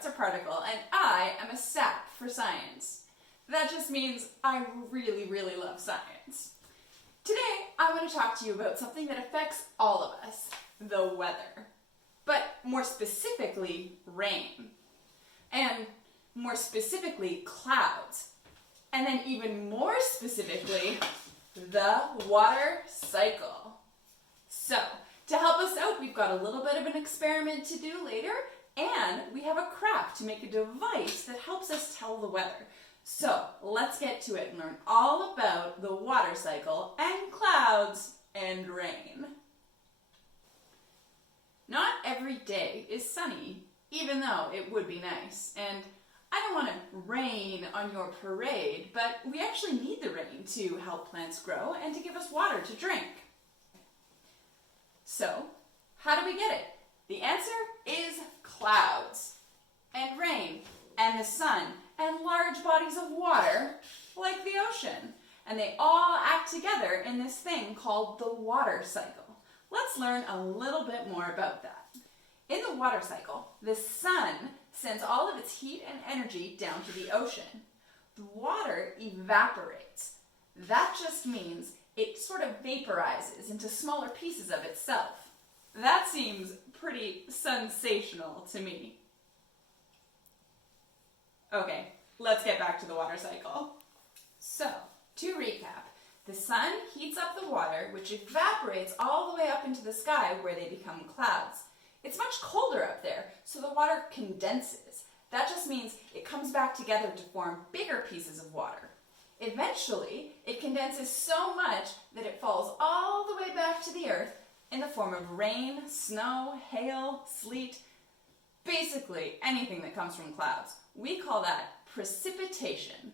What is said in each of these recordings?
That's a particle, and I am a sap for science. That just means I really, really love science. Today, I want to talk to you about something that affects all of us, the weather. But more specifically, rain. And more specifically, clouds. And then even more specifically, the water cycle. So, to help us out, we've got a little bit of an experiment to do later, and we have a craft to make a device that helps us tell the weather. So, let's get to it and learn all about the water cycle and clouds and rain. Not every day is sunny, even though it would be nice. And I don't want to rain on your parade, but we actually need the rain to help plants grow and to give us water to drink. So, how do we get it? The answer is clouds, and rain, and the sun, and large bodies of water, like the ocean. And they all act together in this thing called the water cycle. Let's learn a little bit more about that. In the water cycle, the sun sends all of its heat and energy down to the ocean. The water evaporates. That just means it sort of vaporizes into smaller pieces of itself. That seems pretty sensational to me. Okay, let's get back to the water cycle. So, to recap, the sun heats up the water, which evaporates all the way up into the sky where they become clouds. It's much colder up there, so the water condenses. That just means it comes back together to form bigger pieces of water. Eventually, it condenses so much that it falls all the way back to the earth in the form of rain, snow, hail, sleet, basically anything that comes from clouds. We call that precipitation.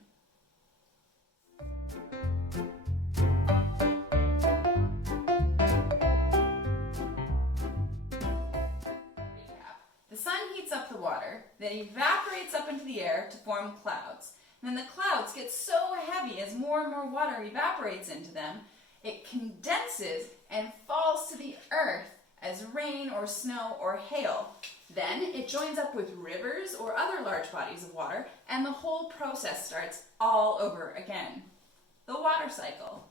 The sun heats up the water, then evaporates up into the air to form clouds. And then the clouds get so heavy as more and more water evaporates into them, it condenses and falls to the earth as rain or snow or hail. Then it joins up with rivers or other large bodies of water, and the whole process starts all over again. The water cycle.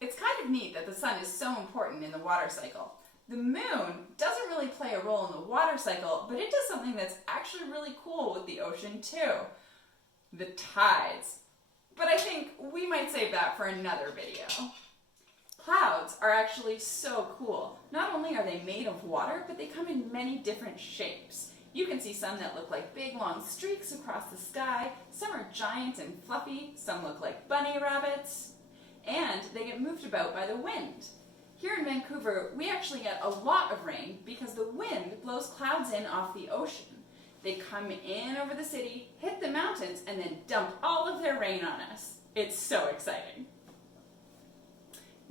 It's kind of neat that the sun is so important in the water cycle. The moon doesn't really play a role in the water cycle, but it does something that's actually really cool with the ocean too. The tides. But I think we might save that for another video. Clouds are actually so cool. Not only are they made of water, but they come in many different shapes. You can see some that look like big long streaks across the sky, some are giant and fluffy, some look like bunny rabbits, and they get moved about by the wind. Here in Vancouver, we actually get a lot of rain because the wind blows clouds in off the ocean. They come in over the city, hit the mountains, and then dump all of their rain on us. It's so exciting.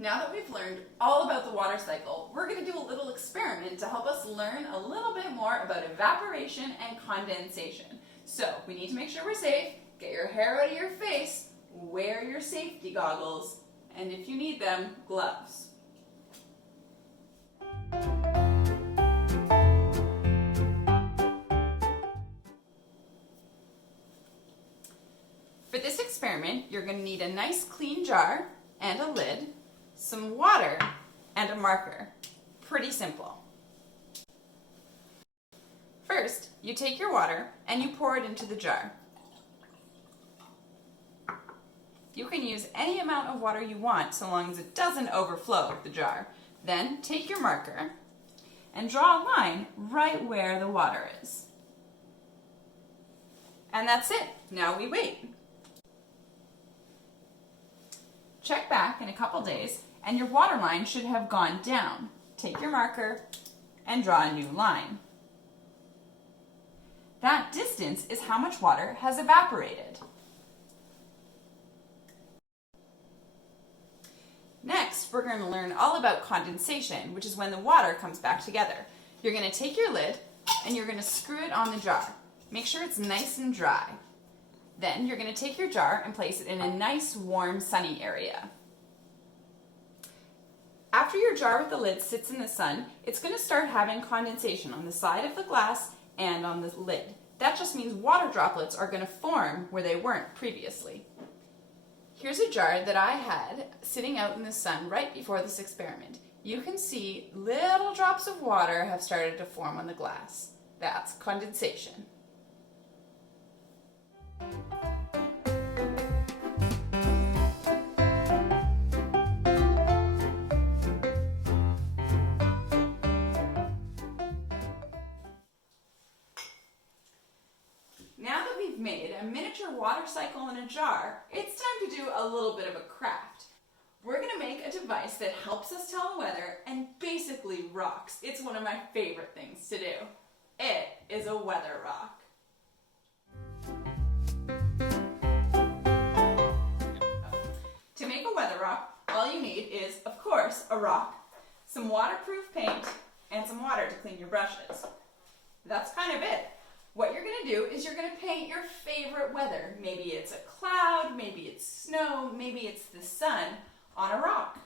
Now that we've learned all about the water cycle, we're going to do a little experiment to help us learn a little bit more about evaporation and condensation. So, we need to make sure we're safe, get your hair out of your face, wear your safety goggles, and if you need them, gloves. For this experiment, you're going to need a nice clean jar and a lid, some water, and a marker. Pretty simple. First, you take your water and you pour it into the jar. You can use any amount of water you want so long as it doesn't overflow the jar. Then take your marker and draw a line right where the water is. And that's it. Now we wait. Check back in a couple days and your water line should have gone down. Take your marker and draw a new line. That distance is how much water has evaporated. Next, we're going to learn all about condensation, which is when the water comes back together. You're going to take your lid and you're going to screw it on the jar. Make sure it's nice and dry. Then you're going to take your jar and place it in a nice, warm, sunny area. After your jar with the lid sits in the sun, it's going to start having condensation on the side of the glass and on the lid. That just means water droplets are going to form where they weren't previously. Here's a jar that I had sitting out in the sun right before this experiment. You can see little drops of water have started to form on the glass. That's condensation. Now that we've made a miniature water cycle in a jar, it's time to do a little bit of a craft. We're going to make a device that helps us tell the weather and basically rocks. It's one of my favorite things to do. It is a weather rock. To make a weather rock, all you need is, of course, a rock, some waterproof paint, and some water to clean your brushes. That's kind of it. What you're going to do is you're going to paint your favorite weather. Maybe it's a cloud, maybe it's snow, maybe it's the sun on a rock.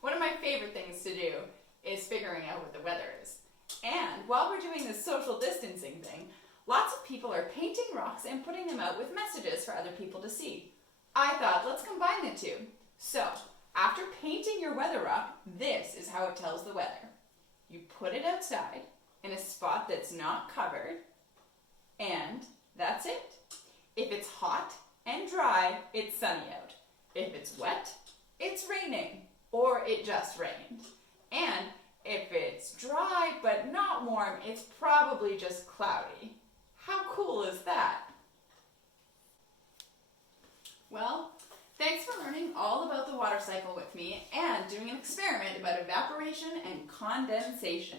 One of my favorite things to do is figuring out what the weather is. And while we're doing this social distancing thing, lots of people are painting rocks and putting them out with messages for other people to see. I thought, let's combine the two. So, after painting your weather rock, this is how it tells the weather. You put it outside in a spot that's not covered, and that's it. If it's hot and dry, it's sunny out. If it's wet, it's raining, or it just rained. And if it's dry but not warm, it's probably just cloudy. How cool is that? Well, thanks for learning all about the water cycle with me and doing an experiment about evaporation and condensation.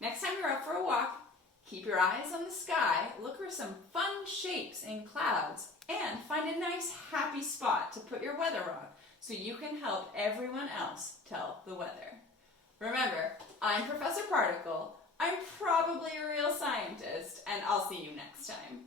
Next time you're out for a walk, keep your eyes on the sky, look for some fun shapes in clouds, and find a nice happy spot to put your weather rock so you can help everyone else tell the weather. Remember, I'm Professor Particle, I'm probably a real scientist, and I'll see you next time.